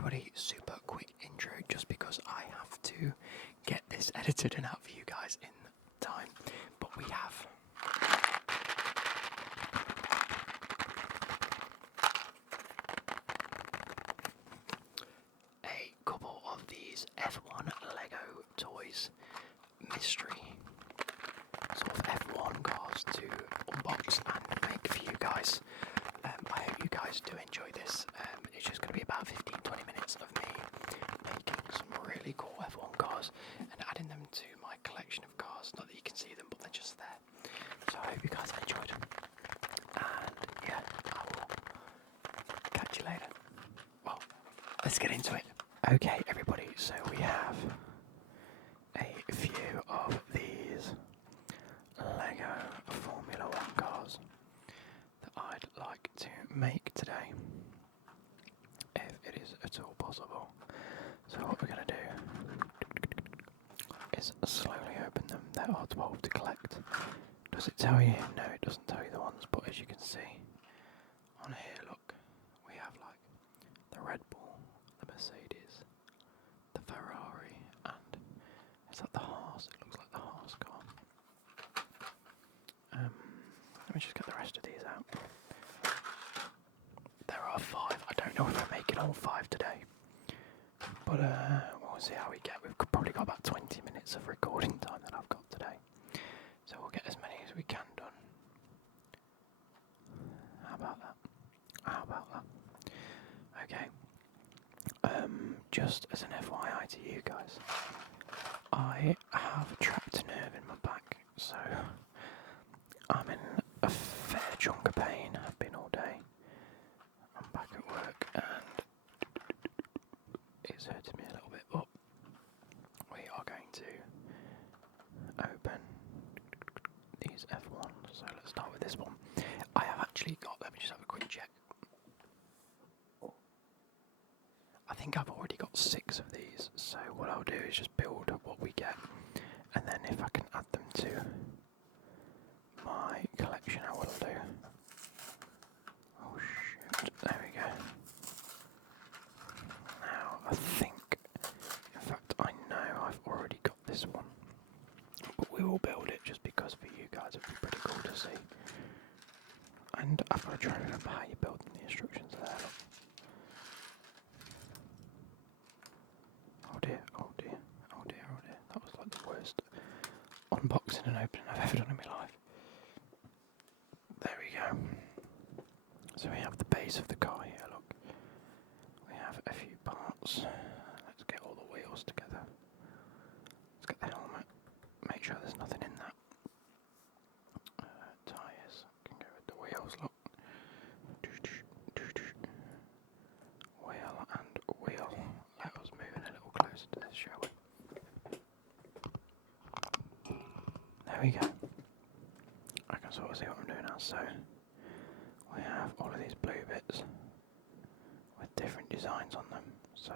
everybody, super quick intro just because I have to get this edited and out for you guys in time. But we have a couple of these F1 Lego toys, mystery sort of F1 cars to unbox and make for you guys. I hope you guys do enjoy this. It's just going to be about 15-20 minutes of me making some really cool F1 cars and adding them to my collection of cars. Not that you can see them, but they're just there. So I hope you guys enjoyed. And yeah, I will catch you later. Well, let's get into it. Okay, everybody, so we have a few of these Lego Formula One cars that I'd like to make today, if it is at all possible. So what we're going to do is slowly open them. There are 12 to collect. Does it tell you? No, it doesn't tell you the ones, but as you can see on here, look, we have like the Red Bull, the Mercedes, the Ferrari, and is that the Haas? It looks like the Haas car. Let me just get the rest of these out. There are 5. I don't know if I'm making all 5 today, but we'll see how we get. We've probably got about 20 minutes of recording time that I've got today, so we'll get as many as we can done. How about that? How about that? Okay. Just as an FYI to you guys, I have a trapped nerve in my back, so I'm in a fair chunk of pain. I've been all day. I'm back at work and it's hurting me a little bit, but we are going to open these F1s. So let's start with this one. I have actually got, let me just have a quick check. I think I've already got 6 of these, so what I'll do is just build what we get, and then if I can add them to my collection, I will do. Oh shoot, there we go. Now, I think, in fact I know I've already got this one, but we will build it just because for you guys it'd be pretty cool to see. And I've got to try to remember how you build the instructions there. Look. Oh dear, oh dear, oh dear, oh dear. That was like the worst unboxing and opening I've ever done in my life. There we go. So we have the base of the car here, look. We have a few parts. Let's get all the wheels together. Let's get the helmet. Make sure there's nothing in that. Tyres. Can go with the wheels, look. Wheel and wheel. Let us move in a little closer to this, shall we? There we go. I can sort of see what I'm doing now. So we have all of these blue bits with different designs on them. So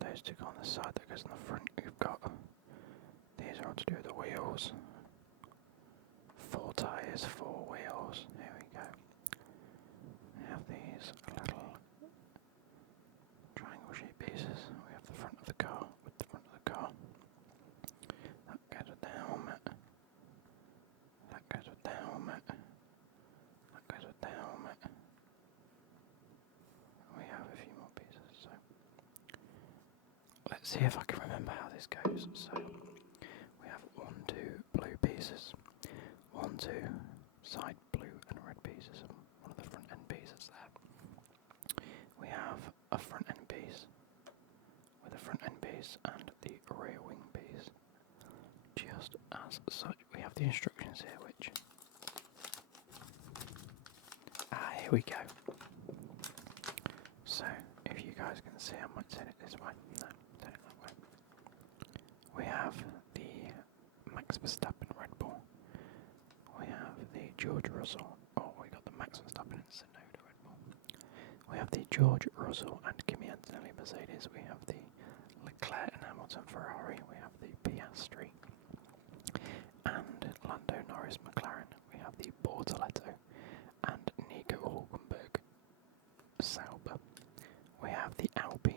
those two go on the side, that goes on the front. We've got these are all to do with the wheels. 4 tyres, 4 wheels. Here we go. We have these little triangle shaped pieces. We have the front of the car with the front of the car. That goes with the helmet. That goes with the helmet. That goes with the helmet. We have a few more pieces, so let's see if I can remember how this goes. So we have 1, 2 blue pieces, 1, 2 side blue and red pieces, and one of the front end pieces there. We have a front end piece with a front end piece and the rear wing piece. Just as such, we have the instructions here, which here we go. So if you guys can see, I might turn it this way. No, turn it that way. We have the Max Verstappen Red Bull. We have the George Russell. Oh, we got the Max Verstappen and Tsunoda Red Bull. We have the George Russell and Kimi Antonelli Mercedes. We have the Leclerc and Hamilton Ferrari. We have the Piastri and Lando Norris McLaren. We have the Bortoleto and Nico Hulkenberg Sauber. We have the Alpine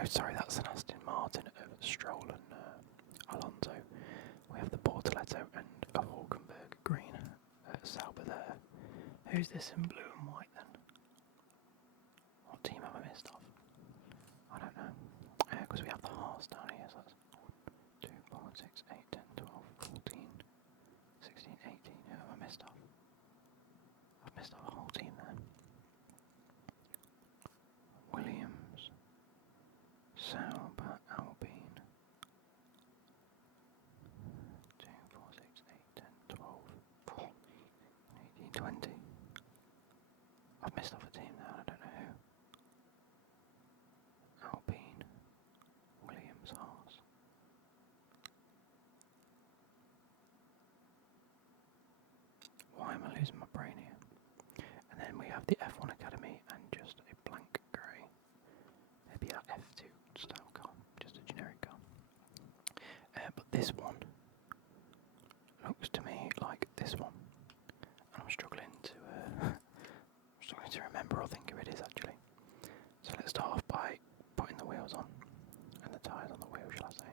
no, sorry, that's an Aston Martin of Stroll and Alonso. We have the Bortoletto and a Hulkenberg green Sauber there. Who's this in blue and white then? What team have I missed off? I don't know. Because we have the Haas down here, so that's 2, 4, 6, 8, 10, 12, 14, 16, 18. Who have I missed off? I've missed off a whole team there. Williams, Sauber, Alpine. 2, 4, 6, 8, 10, 12, 14, 18, 20. I've missed off a team now, I don't know who. Alpine, Williams, Haas. Why am I losing my brain here? And then we have the F1 Academy and just a blank grey. Maybe our F2 style car, just a generic car. But this one looks to me like this one. And I'm struggling to remember or think who it is actually. So let's start off by putting the wheels on. And the tyres on the wheel, shall I say.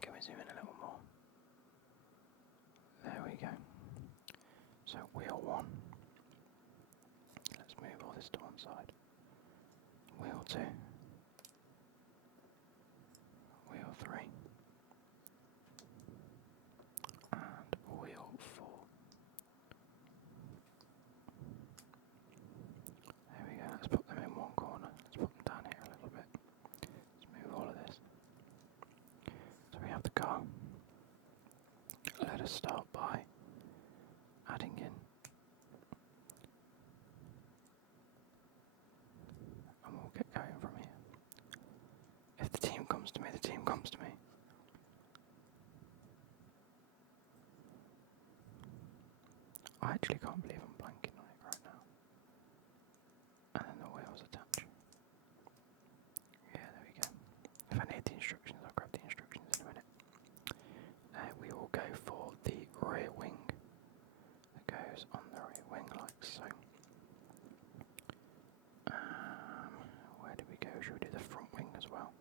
Can we zoom in a little more? There we go. So wheel 1. Let's move all this to one side. Wheel 2. Wheel 3. And wheel 4. There we go, let's put them in one corner. Let's put them down here a little bit. Let's move all of this. So we have the car. Let us start by adding in. And we'll get going from here. If the team comes to me, the team comes to me. I actually can't believe I'm blanking on it right now. And then the wheels attach. Yeah, there we go. If I need the instructions, I'll grab the instructions in a minute. We will go for the rear wing that goes on the rear wing like so. Where do we go? Should we do the front wing as well?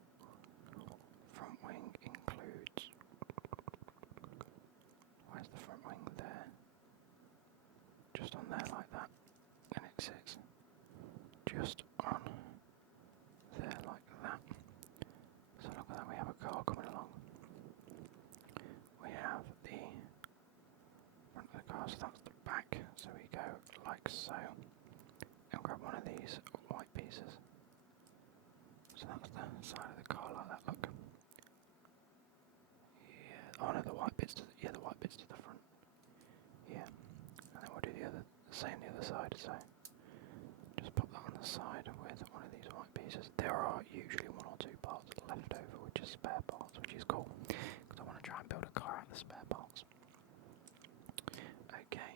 Front wing includes... Where's the front wing? There. Just on there like that. And it sits just on there like that. So look at that, we have a car coming along. We have the front of the car, so that's the back. So we go like so. And grab one of these white pieces. So that's the side of the car like that, look. Yeah, oh no, the white bits to the white bits to the front. Yeah. And then we'll do the same the other side, so just pop that on the side with one of these white pieces. There are usually 1 or 2 parts left over, which is spare parts, which is cool, because I want to try and build a car out of the spare parts. Okay,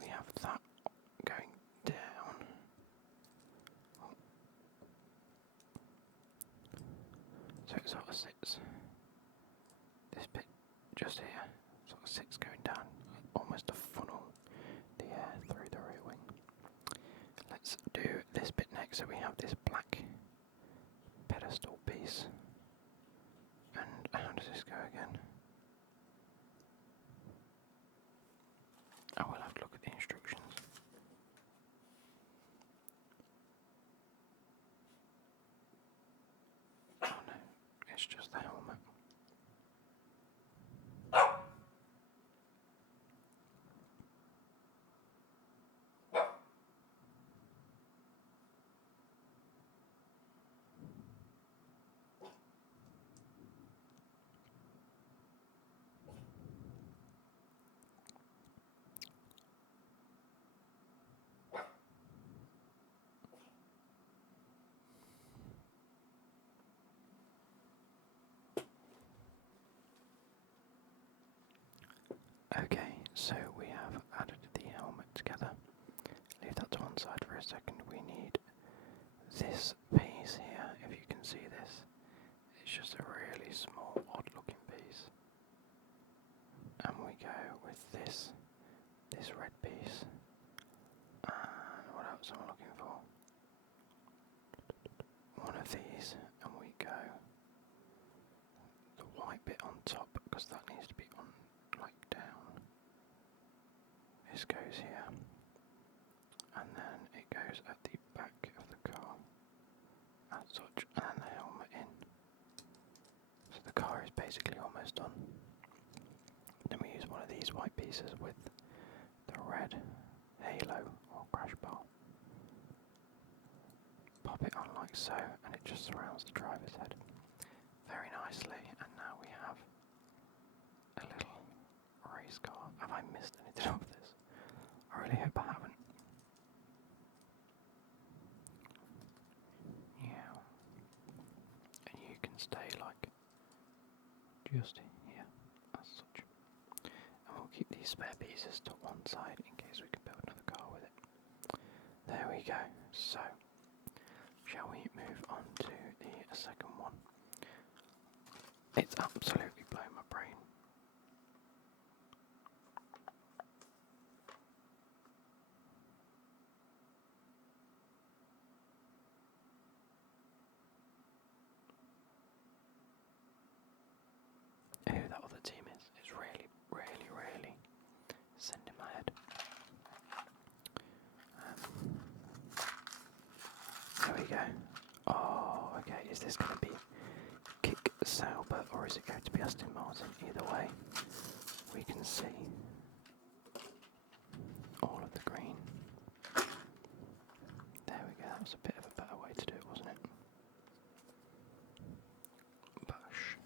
we have that going down. Oh. So it sort of sits, this bit just here, sort of sits going down, almost to funnel the air through the rear wing. Let's do this bit next. So we have this black pedestal piece. And how does this go again? I will have to look at the instructions. Oh no, it's just the helmet. Okay, so we have added the helmet together. Leave that to one side for a second. We need this piece here, if you can see this. It's just a really small, odd looking piece. And we go with this red piece. And what else am I looking for? one of these and we go the white bit on top because that needs to be on like down. This goes here and then it goes at the back of the car as such, and then the helmet in. So the car is basically almost done. Then we use one of these white pieces with the red halo or crash bar. Pop it on like so, and it just surrounds the driver's head very nicely. And now we have a little race car. Have I missed anything of this? I really hope I haven't. Yeah. And you can stay like just here as such. And we'll keep these spare pieces to one side in case we can build another car with it. There we go. So, shall we move on to the second one? It's absolutely blown my brain. Who that other team is really, really, really sending my head. There we go. Oh, okay. Is this going to be Kick Sauber or is it going to be Aston Martin? Either way, we can see all of the green. There we go. That was a bit of a better way to do it, wasn't it? Bush.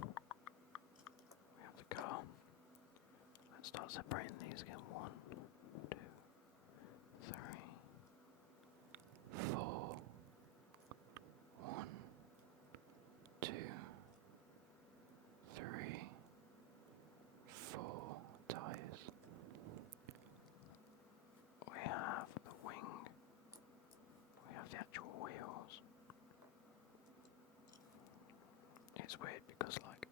We have the car. Let's start separating these again. 1, 2, 3, 4. 1, 2, 3, 4 tyres. We have the wing. We have the actual wheels. It's weird because, like,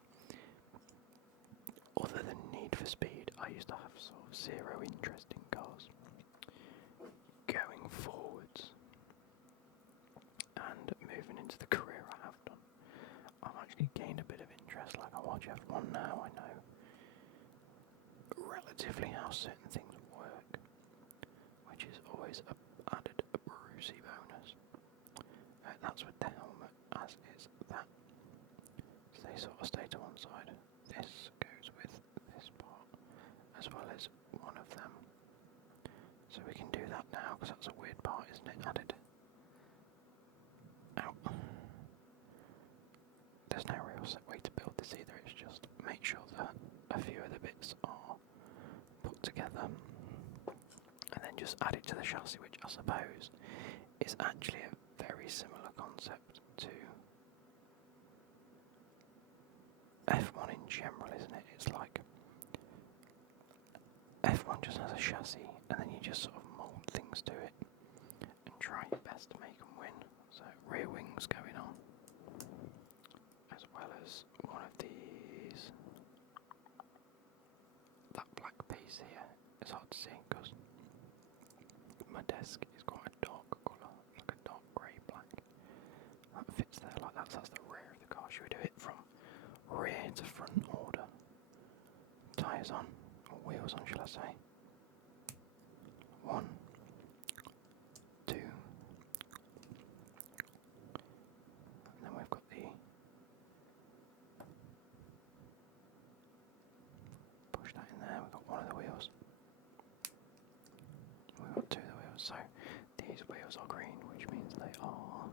other than Need for Speed, I used to have sort of zero interest in cars. Going forwards and moving into the career I have done, I've actually gained a bit of interest. Like, I watch F1 now, I know relatively how certain things work, which is always added a bruisey bonus. That's with the helmet, as is that. So they sort of stay to one side. This goes with this part, as well as one of them. So we can do that now, because that's a weird part, isn't it? Added. Ow. There's no real set way to build this either, it's just make sure that a few of the bits are put together, and then just add it to the chassis, which I suppose is actually a very similar concept to F1 in general, isn't it? It's like F1 just has a chassis, and then you just sort of mould things to it and try your best to make them win. So rear wings going on, as well as one of these. That black piece here is hard to see because my desk is quite a dark colour, like a dark grey black. That fits there like that, so that's the rear of the car. Should we do it from rear to front order? Tyres on, or wheels on, shall I say? 1, 2, and then we've got the push that in there. We've got one of the wheels. We've got 2 of the wheels. So these wheels are green, which means they are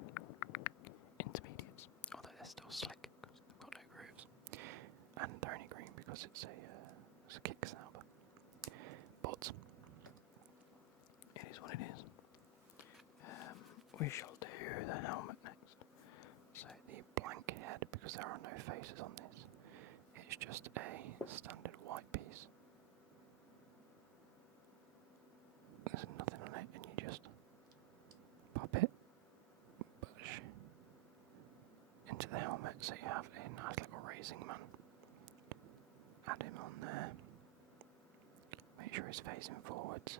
intermediates, although they're still slick because they've got no grooves, and they're only green because it's a kick Sauber. But it is what it is. We shall do the helmet next. So the blank head, because there are no faces on this, it's just a standard white piece. There's nothing on it, and you just pop it, push into the helmet, so you have a nice little racing man. Add him on there. Make sure he's facing forwards.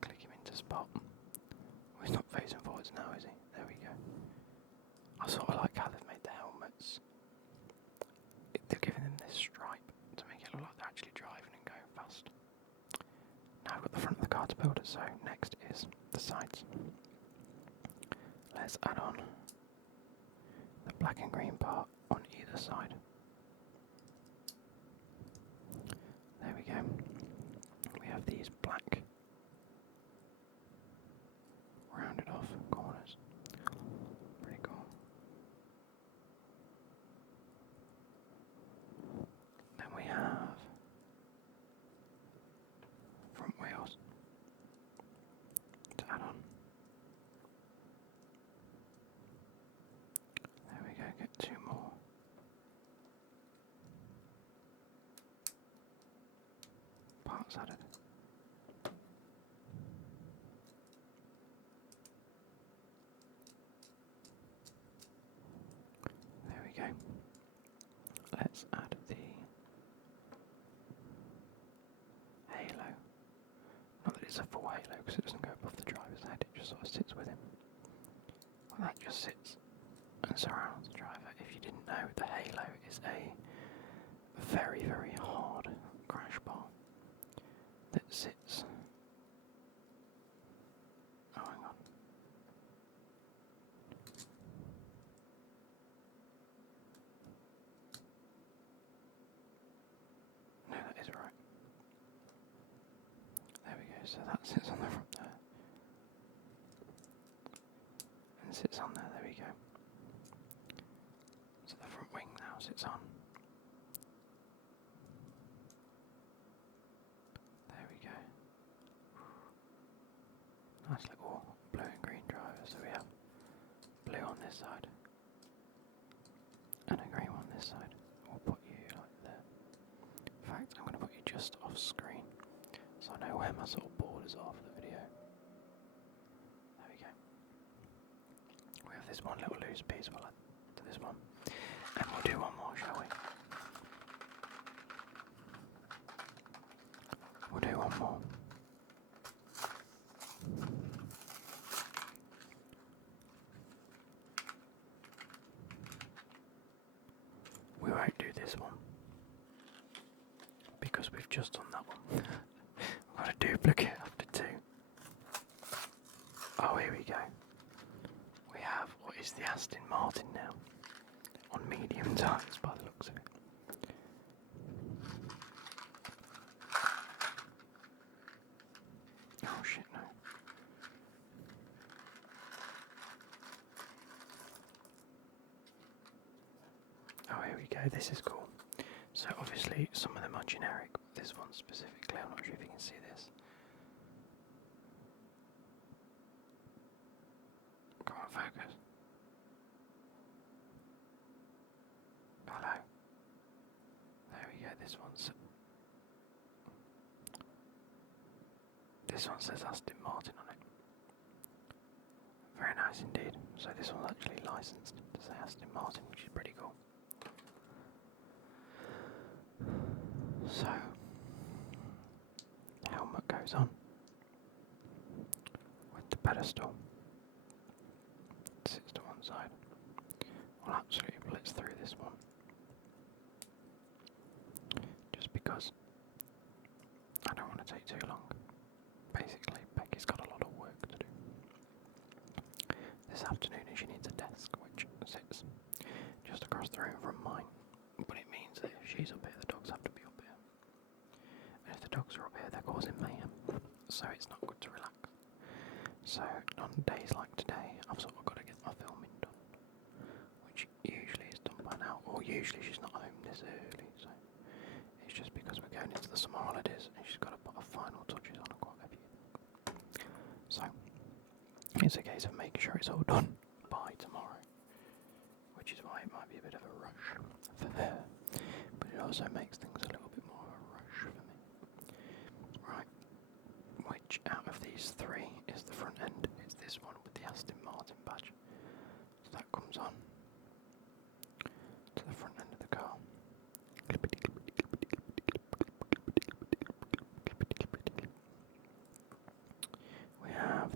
Click him into space. spot. Well, he's not facing forwards now, is he? There we go. I sort of like how they've made the helmets. They're giving them this stripe to make it look like they're actually driving and going fast. Now I've got the front of the car to build it, so next is the sides. Let's add on the black and green part on either side. There we go. We have these black rounded off corners. Pretty cool. Then we have front wheels to add on. There we go, get two more. Parts added. There we go. Let's add the halo. Not that it's a full halo because it doesn't go above the driver's head, it just sort of sits with him. Well, that just sits and surrounds the driver. If you didn't know, the halo is a very, very hard crash bar that sits. Oh, hang on. No, that is right. There we go, so that sits on the front there. And sits on there, there we go. So the front wing now sits on. There we go. Nice little blue and green driver, so we have blue on this side and a green one on this side. We'll put you like there. In fact, I'm going to put you just off screen so I know where my sort of borders are for the video. There we go. We have this one little loose piece, we'll add to this one. And we'll do one more, shall we? We'll do one more. We won't do this one because we've just done that one. We've got a duplicate after two. Oh, here we go. We have what is the Aston Martin now on medium tires by the looks of it. Oh shit, no. Oh, here we go, this is cool. So obviously some of them are generic, but this one specifically, I'm not sure if you can see this. Come on, focus. Hello. There we go, this one says Aston Martin on it. Very nice indeed. So this one's actually licensed to say Aston Martin, which is pretty cool. So, the helmet goes on with the pedestal. It sits to one side. We'll absolutely blitz through this one. Just because I don't want to take too long. Basically, Becky's got a lot of work to do. This afternoon she needs a desk which sits just across the room from mine. But it means that if she's up here, the dogs have to be up here. And if the dogs are up here, they're causing mayhem. So it's not good to relax. So on days like today, I've sort of got to get my filming done. Which usually is done by now. Or usually she's not home this early. So it's just because we're going into the summer holidays and she's got to put her final touches on quite a few. So it's a case of making sure it's all done by tomorrow. Which is why it might be a bit of a rush for her. But it also makes things a little bit more of a rush for me. Right. Which out of these three is the front end? It's this one with the Aston Martin badge. So that comes on to the front end of the car. We have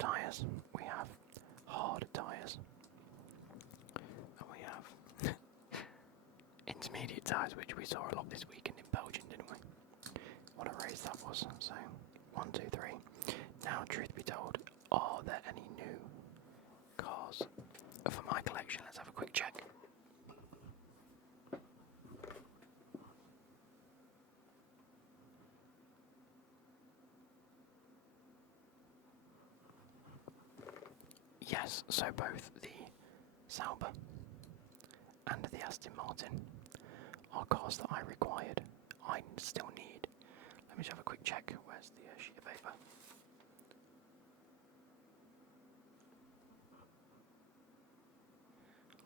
tyres, we have hard tyres, and we have intermediate tyres, which we saw a lot this weekend in Belgium, didn't we? What a race that was. So, 1, 2, 3. Now, truth be told, are there any new cars for my collection? Let's have a quick check. Yes, so both the Sauber and the Aston Martin are cars that I required. I still need. Let me just have a quick check. Where's the sheet of paper?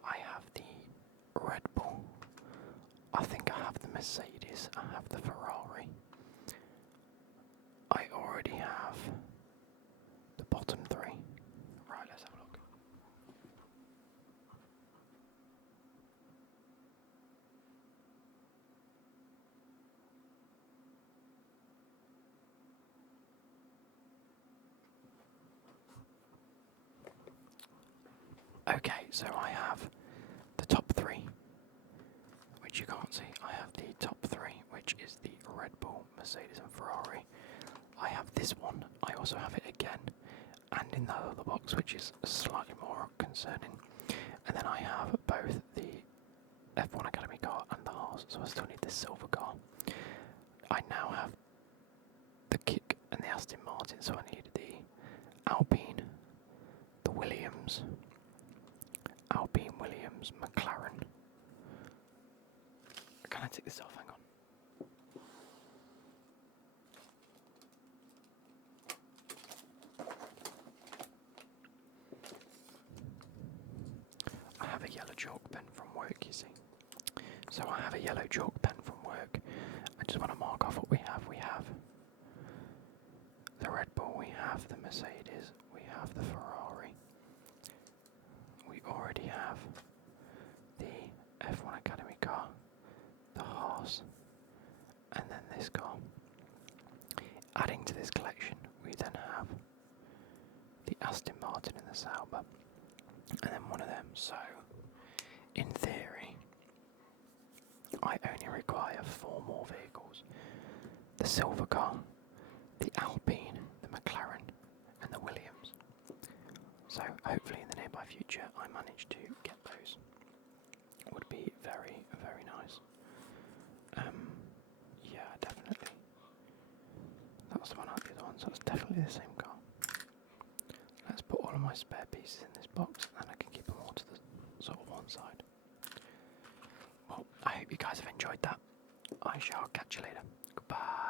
I have the Red Bull. I think I have the Mercedes. I have the Ferrari. I already have the bottom three. Right, let's have a look. Okay, so I have the top three, which you can't see. I have the top three, which is the Red Bull, Mercedes and Ferrari. I have this one. I also have it again, and in the other box, which is slightly more concerning. And then I have both the F1 Academy car and the Haas, so I still need this silver car. I now have the Kick and the Aston Martin, so I need the Alpine, the Williams, Alpine, Williams, McLaren. Can I take this off? Hang on. I have a yellow chalk pen from work, you see. So I have a yellow chalk pen from work. I just want to mark off what we have. We have the Red Bull, we have the Mercedes, we have the Ferrari. We already have the F1 Academy car, the Haas, and then this car. Adding to this collection, we then have the Aston Martin and the Sauber, and then one of them. So, in theory, I only require 4 more vehicles. The silver car, the Alpine, the McLaren, and the Williams. So, hopefully in the nearby future, I manage to get those. Would be very, very nice. Yeah, definitely. That's the one out the other one, so it's definitely the same car. Let's put all of my spare pieces in this box, and I can keep them all to the sort of one side. Well, I hope you guys have enjoyed that. I shall catch you later. Goodbye.